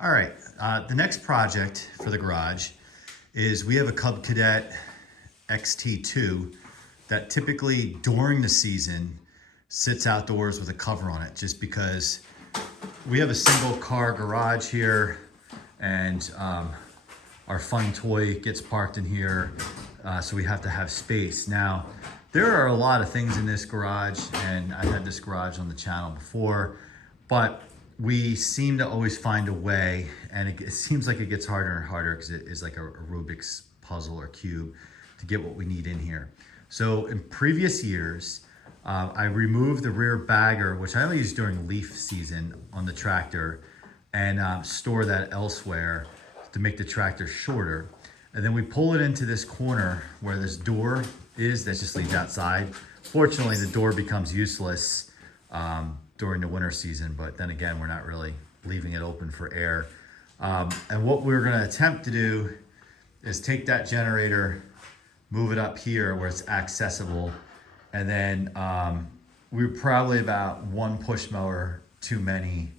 All right, the next project for the garage is we have a Cub Cadet XT2 that typically during the season sits outdoors with a cover on it just because we have a single car garage here and our fun toy gets parked in here, so we have to have space. Now, there are a lot of things in this garage, and I've had this garage on the channel before, but we seem to always find a way, and it seems like it gets harder and harder because it is like a Rubik's puzzle or cube to get what we need in here. So in previous years, I removed the rear bagger, which I only use during leaf season on the tractor, and store that elsewhere to make the tractor shorter. And then we pull it into this corner where this door is that just leads outside. Fortunately, the door becomes useless during the winter season, but then again, we're not really leaving it open for air. And what we're gonna attempt to do is take that generator, move it up here where it's accessible, and then we're probably about one push mower too many,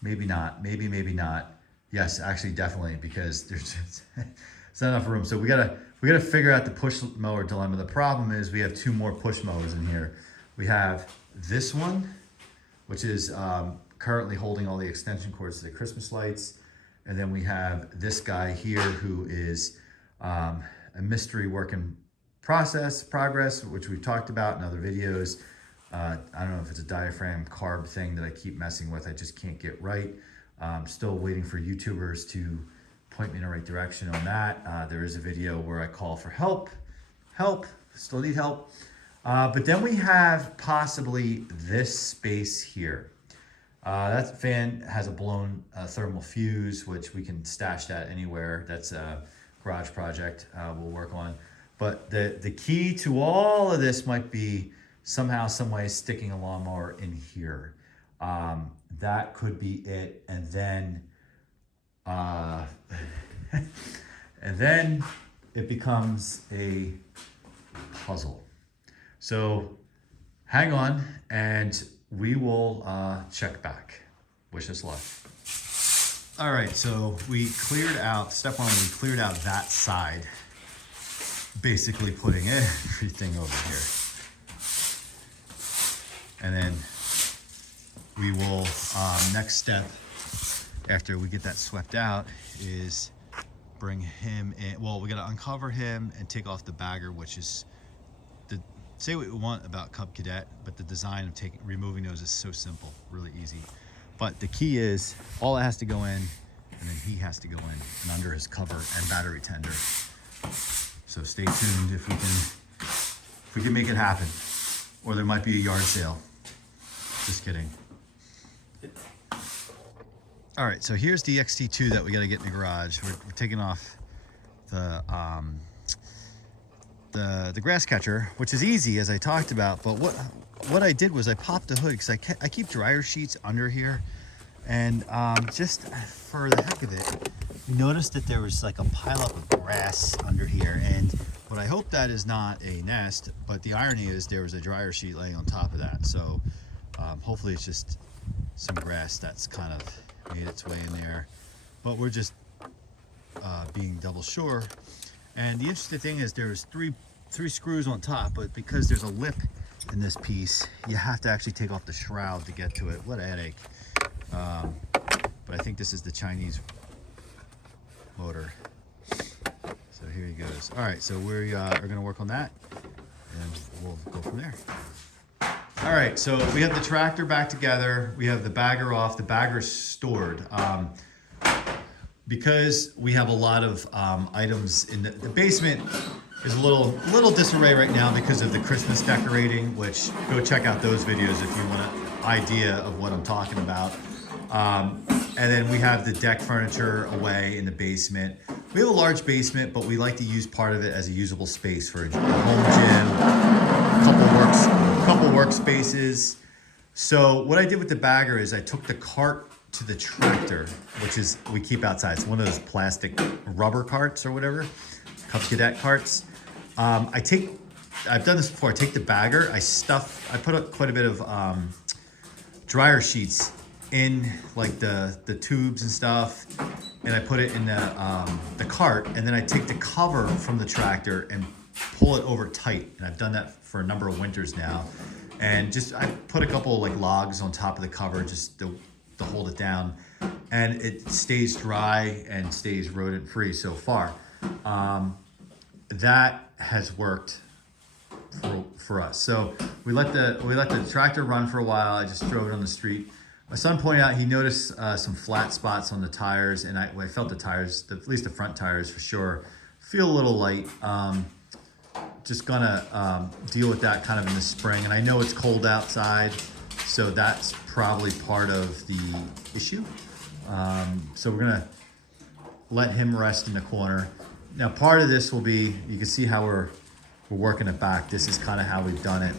maybe not, maybe not. Yes, actually, definitely, because there's it's not enough room. So we gotta figure out the push mower dilemma. The problem is we have two more push mowers in here. We have this one, which is currently holding all the extension cords to the Christmas lights. And then we have this guy here who is a mystery work in progress, which we've talked about in other videos. I don't know if it's a diaphragm carb thing that I keep messing with. I just can't get right. Still waiting for YouTubers to point me in the right direction on that. There is a video where I call for help, still need help. But then we have possibly this space here. That fan has a blown thermal fuse, which we can stash that anywhere. That's a garage project we'll work on. But the key to all of this might be somehow, some way sticking a lawnmower in here. That could be it. And then, and then it becomes a puzzle. So hang on and we will check back. Wish us luck. All right, so we cleared out, step one, we cleared out that side, basically putting everything over here. And then we will, next step after we get that swept out is bring him in. Well, we gotta uncover him and take off the bagger, which is, say what we want about Cub Cadet, but the design of removing those is so simple, really easy. But the key is all it has to go in, and then he has to go in and under his cover and battery tender. So stay tuned if we can make it happen, or there might be a yard sale. Just kidding. All right, so here's the XT2 that we got to get in the garage. We're taking off the grass catcher, which is easy as I talked about, but what I did was I popped the hood because I keep dryer sheets under here, and just for the heck of it, we noticed that there was like a pileup of grass under here, and what I hope that is not a nest, but the irony is there was a dryer sheet laying on top of that, so hopefully it's just some grass that's kind of made its way in there, but we're just being double sure. And the interesting thing is there's three screws on top, but because there's a lip in this piece, you have to actually take off the shroud to get to it. What a headache. But I think this is the Chinese motor. So here he goes. All right, so we are gonna work on that and we'll go from there. All right, so we have the tractor back together. We have the bagger off. The bagger's stored. Because we have a lot of items in the basement is a little disarray right now because of the Christmas decorating, which go check out those videos if you want an idea of what I'm talking about. And then we have the deck furniture away in the basement. We have a large basement, but we like to use part of it as a usable space for a home gym, a couple workspaces. So what I did with the bagger is I took the cart to the tractor, which is we keep outside. It's one of those plastic rubber carts or whatever, Cub Cadet carts. I've done this before. I take the bagger, I put up quite a bit of dryer sheets in like the tubes and stuff, and I put it in the cart, and then I take the cover from the tractor and pull it over tight. And I've done that for a number of winters now. And just, I put a couple of like logs on top of the cover just to hold it down, and it stays dry and stays rodent free so far. That has worked for us. So we let the tractor run for a while. I just drove it on the street. My son pointed out he noticed some flat spots on the tires, and I felt the tires, at least the front tires for sure, feel a little light. Just gonna deal with that kind of in the spring. And I know it's cold outside, so that's probably part of the issue. So we're gonna let him rest in the corner. Now part of this will be, you can see how we're working it back. This is kind of how we've done it.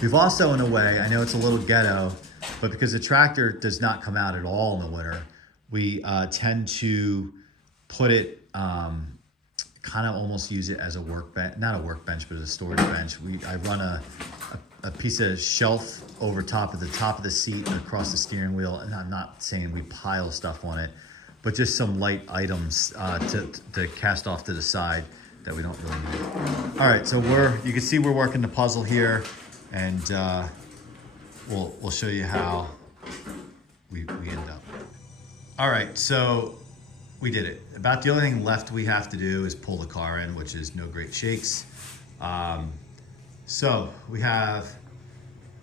We've also, in a way, I know it's a little ghetto, but because the tractor does not come out at all in the winter, we tend to put it, kind of almost use it as a workbench, not a workbench, but as a storage bench. I run a piece of shelf over top of the seat and across the steering wheel. And I'm not saying we pile stuff on it, but just some light items to cast off to the side that we don't really need. All right, so you can see we're working the puzzle here, and we'll show you how we end up. All right, so we did it. About the only thing left we have to do is pull the car in, which is no great shakes. So we have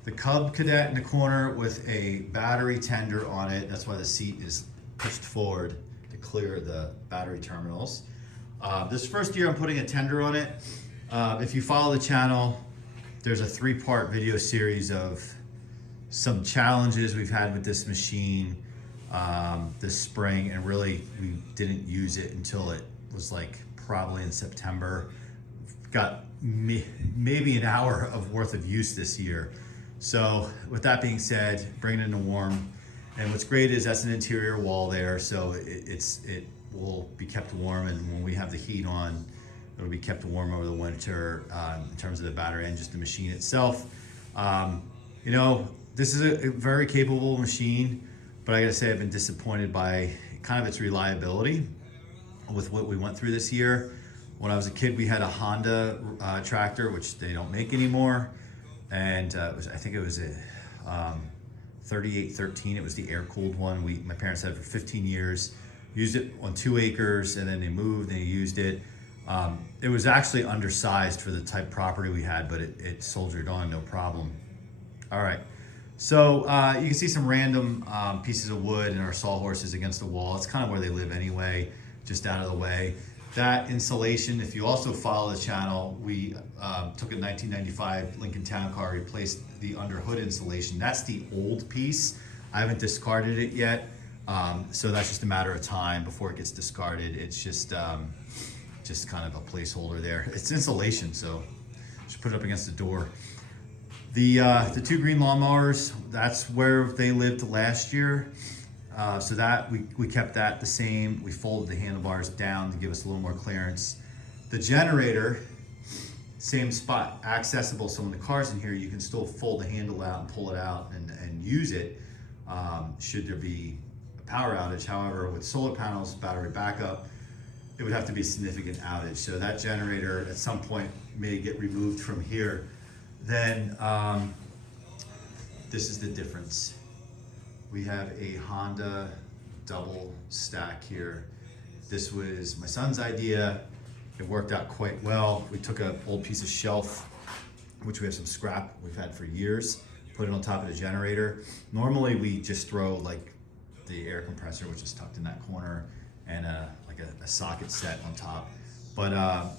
the Cub Cadet in the corner with a battery tender on it. That's why the seat is pushed forward to clear the battery terminals. This first year I'm putting a tender on it. If you follow the channel, there's a 3-part video series of some challenges we've had with this machine this spring, and really we didn't use it until it was like probably in September. Got maybe an hour of worth of use this year. So with that being said, bring it in to warm. And what's great is that's an interior wall there, so it will be kept warm, and when we have the heat on, it'll be kept warm over the winter in terms of the battery and just the machine itself. You know, this is a very capable machine, but I gotta say I've been disappointed by kind of its reliability with what we went through this year. When I was a kid, we had a Honda tractor, which they don't make anymore. And I think it was a 3813. It was the air-cooled one. My parents had it for 15 years. Used it on 2 acres, and then they moved and they used it. It was actually undersized for the type property we had, but it soldiered on no problem. All right. So you can see some random pieces of wood and our sawhorses against the wall. It's kind of where they live anyway, just out of the way. That insulation, if you also follow the channel, we took a 1995 Lincoln Town Car, replaced the underhood insulation. That's the old piece. I haven't discarded it yet. So that's just a matter of time before it gets discarded. It's just kind of a placeholder there. It's insulation, so just put it up against the door. The 2 green lawnmowers, that's where they lived last year. So that we kept that the same. We folded the handlebars down to give us a little more clearance. The generator, same spot, accessible. So when the car's in here, you can still fold the handle out and pull it out and use it should there be a power outage. However, with solar panels, battery backup, it would have to be a significant outage. So that generator at some point may get removed from here. Then this is the difference. We have a Honda double stack here. This was my son's idea. It worked out quite well. We took an old piece of shelf, which we have some scrap we've had for years, put it on top of the generator. Normally we just throw like the air compressor, which is tucked in that corner, and like a socket set on top. But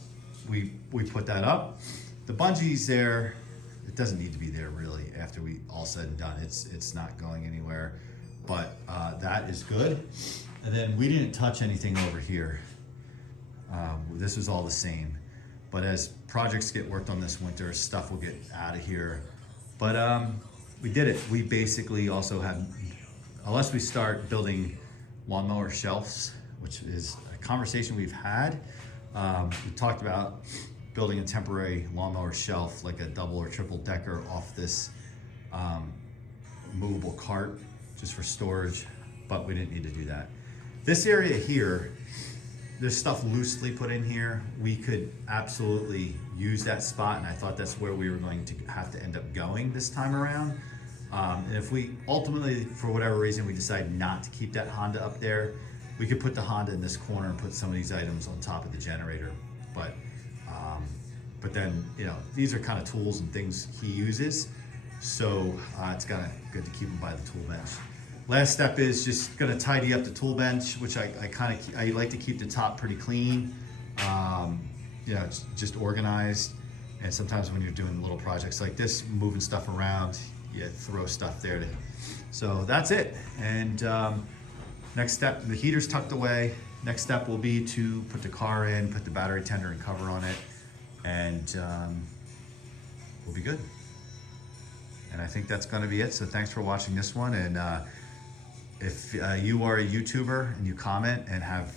we put that up. The bungee's there. It doesn't need to be there really after we all said and done. It's not going anywhere, but that is good. And then we didn't touch anything over here. This was all the same. But as projects get worked on this winter, stuff will get out of here. But we did it. We basically also have, unless we start building lawnmower shelves, which is a conversation we've had. We talked about building a temporary lawnmower shelf, like a double or triple decker off this movable cart. just for storage, but we didn't need to do that. This area here, there's stuff loosely put in here. We could absolutely use that spot, and I thought that's where we were going to have to end up going this time around. And if we ultimately, for whatever reason, we decide not to keep that Honda up there, we could put the Honda in this corner and put some of these items on top of the generator. But then, you know, these are kind of tools and things he uses, so it's kind of good to keep them by the tool bench. Last step is just gonna tidy up the tool bench, which I like to keep the top pretty clean. You know, it's just organized. And sometimes when you're doing little projects like this, moving stuff around, you throw stuff there. So that's it. And next step, the heater's tucked away. Next step will be to put the car in, put the battery tender and cover on it, and we'll be good. And I think that's gonna be it. So thanks for watching this one. And if you are a YouTuber and you comment and have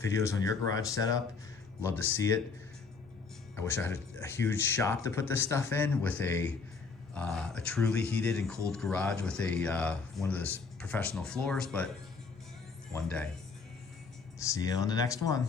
videos on your garage setup, love to see it. I wish I had a huge shop to put this stuff in with a truly heated and cooled garage with a one of those professional floors, but one day. See you on the next one.